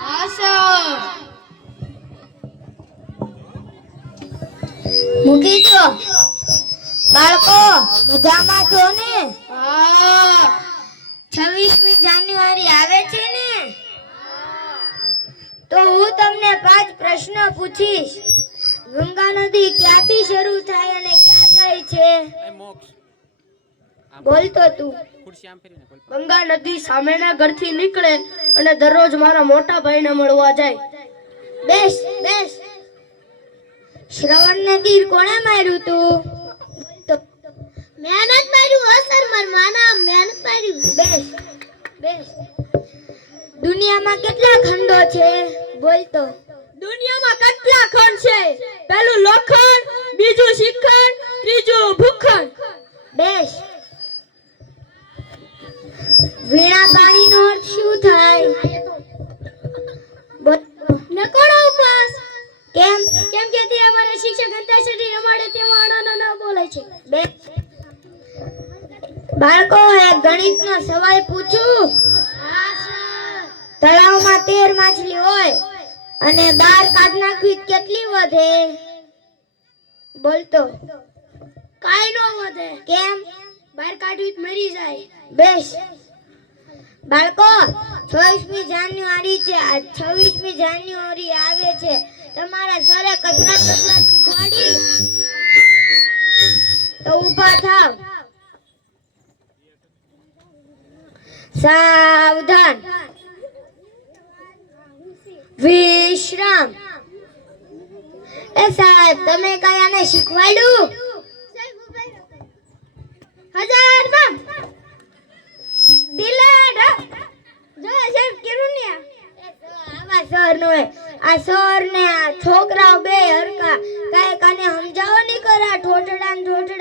હા સર. મૂકી દો. બાળકો મજામાં છો ને? હા. 26મી જાન્યુઆરી આવે છે ને, તો હું તમને 5 પ્રશ્ન પૂછીશ. ગંગા નદી ક્યાંથી શરૂ થાય અને ક્યાં જાય છે? બોલતો તું. ગંગા નદી સામેના ઘરથી નીકળે અને દરરોજ મારા મોટા ભાઈને મળવા જાય. બેસ બેસ. શ્રવણને તીર કોણે માર્યું તું? મહેનત માર્યું અસર માર માના મહેનત માર્યું. બેસ બેસ. દુનિયામાં કેટલા ખંડો છે? બોલતો. દુનિયામાં કેટલા ખંડ છે? પહેલું લોખંડ, બીજું શિખંડ, ત્રીજું ભૂખંડ. બેસ. વીણા પાણીનો અર્થ શું થાય? નકોડો ઉપવાસ. કેમ? કેમ કે તે અમારા શિક્ષક અંતાક્ષરી રમાડે તેમાં અણનો બોલે છે. બેસ. બાળકો એક ગણિતનો સવાલ પૂછું? હા સર. તળાવમાં 13 માછલી હોય અને 12 કાઢ નાખવી કેટલી વધે? બોલતો. કાઈ નો વધે. કેમ? બહાર કાઢવી તો મરી જાય. બેસ. બાળકો 26મી જાન્યુઆરી છે. આ 26મી જાન્યુઆરી આવે છે. તમારા સરે કસરત શીખવાડી? તો ઊભા થાવ. સાવધાન. વિશ્રામ. એ સાહેબ તમે કયાને શીખવાડ્યું? હજાર બમ. દિલાડ. જો સાહેબ કેરું ને આવા સર નો હે. આ સર ને આ છોકરાઓ બે હરકા કાંઈ કાને સમજાવો નહીં કરા ઠોઠડા ને ઠોઠડા